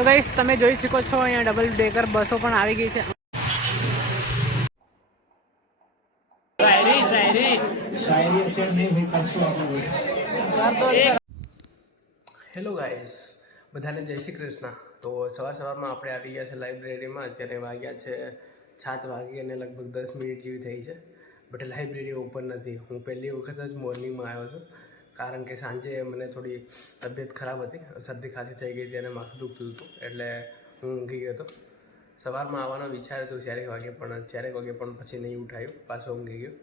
તો ગાઈસ તમે જોઈ શકો છો અહીંયા ડબલ ડેકર બસો પણ આવી ગઈ છે. હેલો ગાઈસ, બધાને જય શ્રી કૃષ્ણ. તો સવારમાં આપણે આવી ગયા છે લાઇબ્રેરીમાં. અત્યારે વાગ્યા છે 7 વાગી અને લગભગ 10 મિનિટ જેવી થઈ છે. બટ લાઇબ્રેરી ઓપન નથી. હું પહેલી વખત જ મોર્નિંગમાં આવ્યો છું, કારણ કે સાંજે મને થોડી તબિયત ખરાબ હતી, શરદી ખાંસી થઈ ગઈ હતી અને માથું દુખતું હતું, એટલે હું ઊંઘી ગયો હતો. સવારમાં આવવાનો વિચાર હતો 4 વાગે, પણ 4 વાગે પણ પછી નહીં ઉઠાયું, પાછો ઊંઘી ગયો.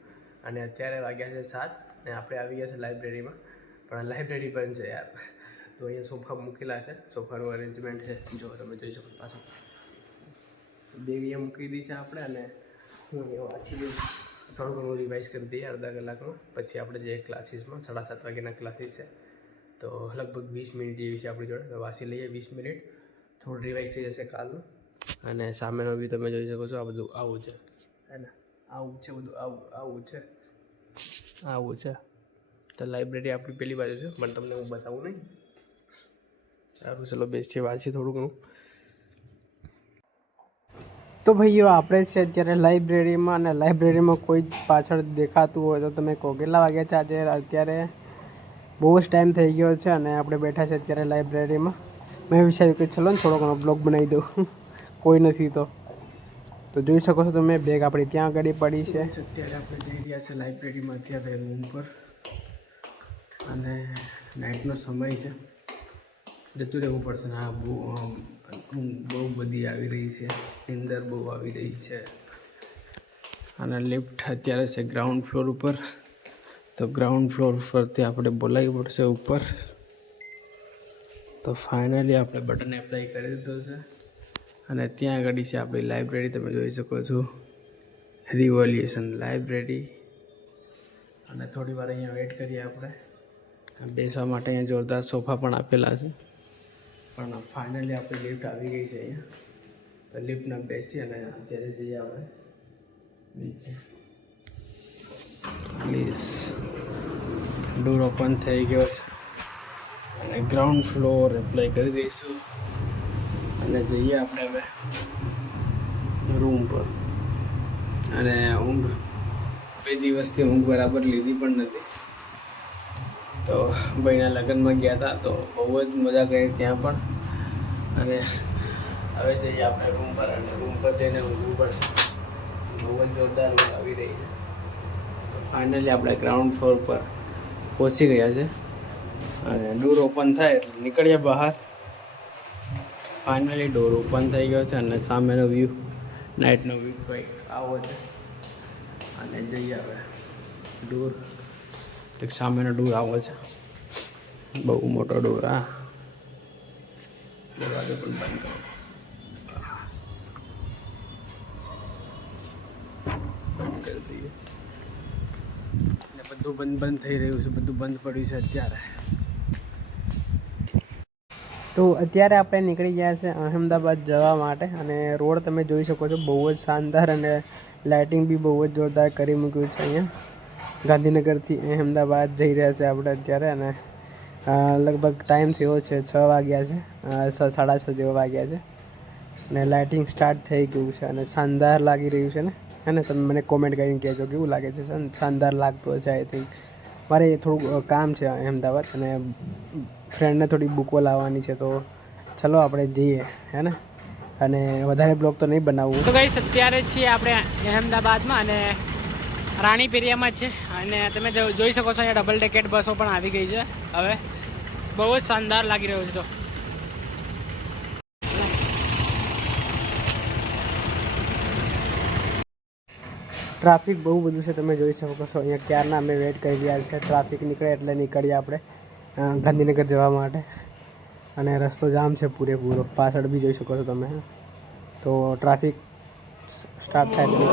અને અત્યારે વાગ્યા છે 7 અને આપણે આવી ગયા છે લાઇબ્રેરીમાં. પણ લાઇબ્રેરી બંધ છે યાર. તો અહીંયા સોફા મૂકેલા છે, સોફાનું અરેન્જમેન્ટ છે, જો તમે જોઈ શકો. પાછળ બેગ અહીંયા મૂકી દી છે આપણે, અને હું અહીંયા વાંચી લઉં, થોડું ઘણું રિવાઇઝ કરી દઈએ અડધા કલાકમાં. પછી આપણે જે ક્લાસીસમાં 7:30 વાગ્યાના ક્લાસીસ છે, તો લગભગ 20 મિનિટ જેવી છે આપણી જોડે. તો વાંચી લઈએ 20 મિનિટ, થોડું રિવાઇઝ થઈ જશે કાલનું. અને સામેનો બી તમે જોઈ શકો છો. આ બધું આવું છે, હે ને? આવું છે બધું, આવું છે. તો લાઇબ્રેરી આપણી પેલી બાજુ છે, પણ તમને હું બતાવું નહીં. સારું, ચલો બેસીએ, વાંચીએ થોડું ઘણું. તો ભાઈઓ, આપણે છે અત્યારે લાઇબ્રેરીમાં, અને લાઇબ્રેરીમાં કોઈ પાછળ દેખાતું હોય તો તમે કહો. કેટલા વાગ્યા છે આજે? અત્યારે બહુ જ ટાઈમ થઈ ગયો છે અને આપણે બેઠા છે અત્યારે લાઇબ્રેરીમાં. મેં વિચાર્યું કે ચલો ને થોડો ઘણો બ્લોગ બનાવી દઉં. કોઈ નથી તો જોઈ શકો છો તમે. બેગ આપણી ત્યાં આગળ પડી છે. અત્યારે આપણે જઈ રહ્યા છે લાઇબ્રેરીમાં, અત્યારે રૂમ પર. અને નાઇટનો સમય છે, જતું રહેવું પડશે. હા, બહુ બધી આવી રહી છે, નીંદર બહુ આવી રહી છે. અને લિફ્ટ અત્યારે છે ગ્રાઉન્ડ ફ્લોર ઉપર. તો ગ્રાઉન્ડ ફ્લોર પરથી આપણે બોલાવવું પડશે ઉપર. તો ફાઇનલી આપણે બટન એપ્લાય કરી દીધો છે, અને ત્યાં આગળ છે આપણી લાઇબ્રેરી. તમે જોઈ શકો છો, રિવોલ્યુશન લાઇબ્રેરી. અને થોડી વાર અહીંયા વેઇટ કરીએ આપણે. બેસવા માટે અહીંયા જોરદાર સોફા પણ આપેલા છે. પણ ફાઇનલી આપણી લિફ્ટ આવી ગઈ છે અહીંયા. તો લિફ્ટમાં બેસી અને અત્યારે જઈએ આપણે નીચે. પ્લીઝ, ડોર ઓપન થઈ ગયો છે અને ગ્રાઉન્ડ ફ્લોર એપ્લાય કરી દઈશું અને જઈએ આપણે હવે રૂમ પર. અને ઊંઘ 2 દિવસથી ઊંઘ બરાબર લીધી પણ નથી. તો ભાઈના લગ્નમાં ગયા હતા, તો બહુ જ મજા કરી ત્યાં પણ. અને હવે જઈએ આપણે રૂમ પર, અને રૂમ પર જઈને ઊંઘવું પડશે. બહુ જ જોરદાર ઊંઘ આવી રહી છે. તો ફાઇનલી આપણે ગ્રાઉન્ડ ફ્લોર પર પહોંચી ગયા છે, અને ડોર ઓપન થાય એટલે નીકળ્યા બહાર. ફાઇનલી ડોર ઓપન થઈ ગયો છે, અને સામેનો વ્યૂ, નાઇટનો વ્યૂ કંઈક આવો છે. અને જઈએ હવે ડોર. એક સામેનો ડોર આવો છે, બહુ મોટો ડોર. હા, દરવાજો પણ બંધ કરો. બંધ કરી દઈએ. અને બધું બંધ થઈ રહ્યું છે, બધું બંધ પડ્યું છે અત્યારે. તો અત્યારે આપણે નીકળી ગયા છે અહેમદાબાદ જવા માટે. અને રોડ તમે જોઈ શકો છો, બહુ જ શાનદાર, અને લાઇટિંગ બી બહુ જ જોરદાર કરી મૂક્યું છે અહીંયા. ગાંધીનગરથી અહેમદાબાદ જઈ રહ્યા છે આપણે અત્યારે. અને લગભગ ટાઈમ થયો છે 6 વાગ્યા છે, 6:30 જેવા વાગ્યા છે. અને લાઇટિંગ સ્ટાર્ટ થઈ ગયું છે, અને શાનદાર લાગી રહ્યું છે ને, હે ને? તમે મને કોમેન્ટ કરીને કહેજો કેવું લાગે છે. શાનદાર લાગતું હશે આઈ થિંક. મારે થોડું કામ છે અહેમદાબાદ, અને ફ્રેન્ડને થોડી બુકો લાવવાની છે. તો ચલો આપણે જઈએ, હે ને? અને વધારે બ્લોગ તો નહીં બનાવવું. તો ગાઈસ, અત્યારે છીએ આપણે અહેમદાબાદમાં, અને રાણી પેરિયામાં જ છે. અને તમે જોઈ શકો છો અહીંયા ડબલ ડેકેટ બસો પણ આવી ગઈ છે હવે. બહુ જ શાનદાર લાગી રહ્યું છે. તો ટ્રાફિક બહુ બધું છે, તમે જોઈ શકો છો. અહીંયા ક્યારના અમે વેઇટ કરી રહ્યા છે. ટ્રાફિક નીકળે એટલે નીકળીએ આપણે ગાંધીનગર જવા માટે. અને રસ્તો જામ છે પૂરેપૂરો. પાછળ બી જોઈ શકો છો તમે. તો ટ્રાફિક સ્ટાર્ટ થાય એટલે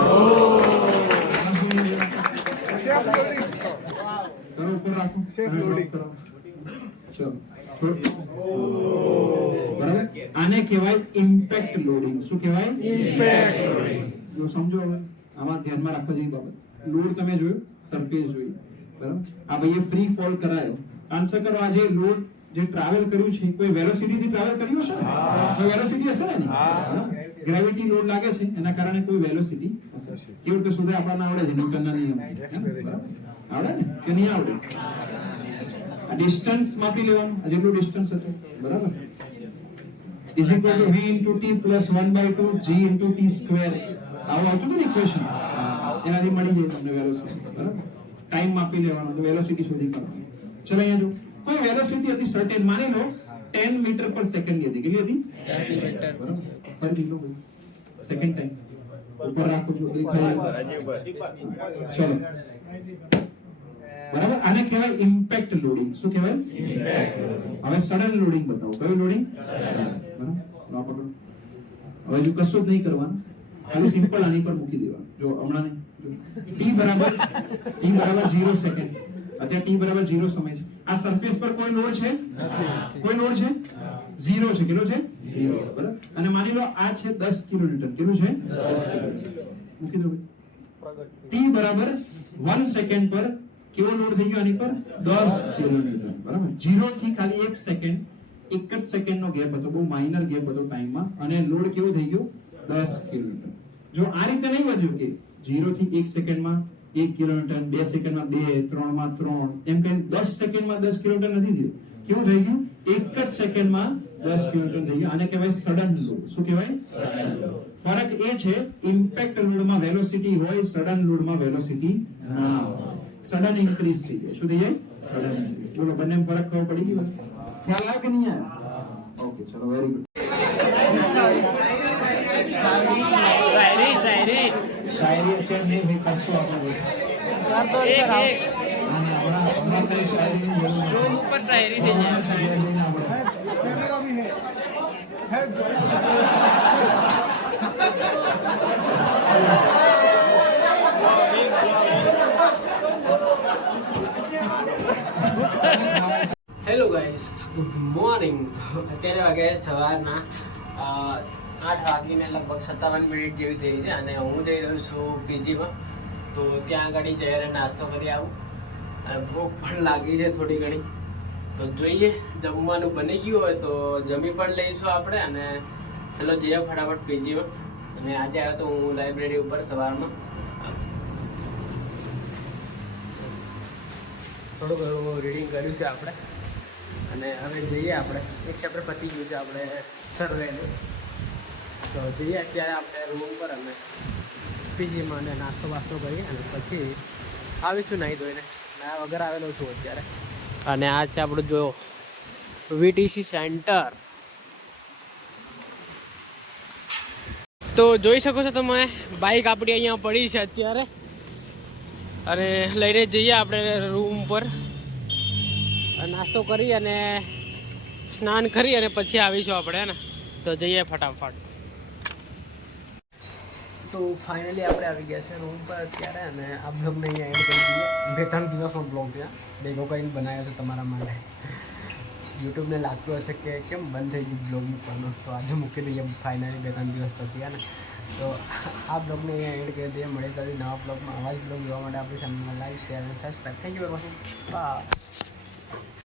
આને કહેવાય ઇમ્પેક્ટ લોડિંગ. શું કહેવાય? Impact loading. જો સમજો, હવે આમાં ધ્યાનમાં રાખવા જેવી બાબત. લોડ તમે જોયું, સરફેસ જોઈ, બરાબર? આ ભાઈએ ફ્રી ફોલ કરાયો. આન્સર કરો, આજે લોડ જે ટ્રાવેલ કર્યું છે કોઈ વેલોસિટી થી ટ્રાવેલ કર્યું હશે ને કોઈ વેલોસિટી હશે ને ગ્રેવિટી લોડ લાગે છે એના કારણે કોઈ વેલોસિટી હશે કેવી રીતે શોધે આપણને આવડે છે ન્યૂટનના નિયમ આવડે ને કે નહીં આવડે આ ડિસ્ટન્સ માપી લેવાનું આ જેટલું ડિસ્ટન્સ હતું બરાબર is equal to v into t plus 1/2 g into t square આવું આવતું હતું ને ઇક્વેશન એનાથી મળી જાય તમને વેલોસિટી બરાબર ટાઈમ માપી લેવાનો તો વેલોસિટી શોધી કાઢવાની ચલો અહીંયા જો કોઈ વેલોસિટી હતી સર્ટેન માની લો 10 મીટર પર સેકન્ડ ની હતી કેટલી હતી 10 મીટર બરાબર ફરી લો સેકન્ડ ટાઈમ ઉપર રાખો છો દેખાય ચલો બરાબર આને કહેવાય ઇમ્પેક્ટ લોડિંગ શું કહેવાય હવે સડન લોડિંગ બતાવો કયું લોડિંગ બરાબર હવે જો કશું જ નહીં કરવાનું ખાલી સિમ્પલ આની પર મૂકી દેવાનું જો હમણાં t બરાબર 0 સેકન્ડ અત્યારે t બરાબર 0 સમય છે આ સરફેસ પર કોઈ લોડ છે કોઈ લોડ છે 0 છે કેટલો છે 0 બરાબર અને માની લો આ છે 10 કિલોન્યુટન કેટલું છે 10 કિલોન્યુટન મૂકી દો t બરાબર 1 સેકન્ડ પર કેવો લોડ થઈ ગયો આની પર 10 કિલોન્યુટન બરાબર 0 થી ખાલી 1 સેકન્ડ એક જ સેકન્ડનો ગેપ હતો બહુ માઇનર ગેપ હતો ટાઈમમાં અને લોડ કેવો થઈ ગયો 10 કિલોન્યુટન જો આ રીતે નહીં વધ્યું કે 0 થી 1 સેકન્ડમાં 1 કિલોન્યુટન 2 સેકન્ડમાં 2 3 માં 3 એમ કઈ 10 સેકન્ડમાં 10 કિલોન્યુટન નથી થયું કેવું થઈ ગયું એક જ સેકન્ડમાં 10 કિલોન્યુટન થઈ ગયું આને કહેવાય સડન લોડ શું કહેવાય સડન લોડ ફરક એ છે ઇમ્પેક્ટ લોડમાં વેલોસિટી હોય સડન લોડમાં વેલોસિટી ના હોય સડન ઇન્ક્રીઝ થઈ જાય શું થઈ જાય સડન ઇન્ક્રીઝ બોલો બંનેમાં ફરક ખબર પડી ગયો ખ્યાલ આવે કે નહીં આવે ઓકે ચલો વેરી ગુડ શાયરી અત્યારે નહીં ભાઈ કરશો આપણે હેલો ગાઈસ ગુડ મોર્નિંગ અત્યારે વાગ્યા સવારના 8 વાગીને લગભગ 57 મિનિટ જેવી થઈ છે અને હું જઈ રહ્યો છું પીજીમાં તો ત્યાં આગળ જઈને નાસ્તો કરી આવું અને ભૂખ પણ લાગી છે થોડી ઘણી તો જોઈએ જમવાનું બની ગયું હોય તો જમી પણ લઈશું આપણે અને ચલો જઈએ ફટાફટ પીજીમાં અને આજે આવ્યો તો હું લાઇબ્રેરી ઉપર સવારમાં થોડું ઘણું રીડિંગ કર્યું છે આપણે અને હવે જઈએ આપણે એક ચેપ્ટર પતી ગયું છે આપણે સર્વેનું તો જઈએ અત્યારે આપણે રૂમ પર અમે પીજીમાં અને નાસ્તો વાસ્તો કરીએ અને પછી આવીશું નહીં ધોઈને ના વગર આવેલો છું અત્યારે અને આ છે આપણું જો વીટીસી સેન્ટર તો જોઈ શકો છો તમે બાઇક આપણી અહીંયા પડી છે અત્યારે અને લઈને જઈએ આપણે રૂમ પર નાસ્તો કરી અને સ્નાન કરી અને પછી આવીશું આપણે હે ને તો જઈએ ફટાફટ તો ફાઇનલી આપણે આવી ગયા છે રૂમ પર અત્યારે અને આ બ્લોગને અહીંયા એડ કરી દઈએ 2-3 દિવસનો બ્લોગ ત્યાં ભેગો કરીને બનાવ્યો છે તમારા માટે યુટ્યુબને લાગતું હશે કે કેમ બંધ થઈ ગયું બ્લોગ મૂકવાનું તો આજે મૂકી દઈએ ફાઇનલી 2-3 દિવસ પછી હે ને તો આ બ્લોગને અહીંયા એડ કરી દઈએ મળે ત્યારે નવા બ્લોગમાં આવા જ બ્લોગ જોવા માટે આપણી ચેનલમાં લાઈક શેર અને subscribe thank you very much bye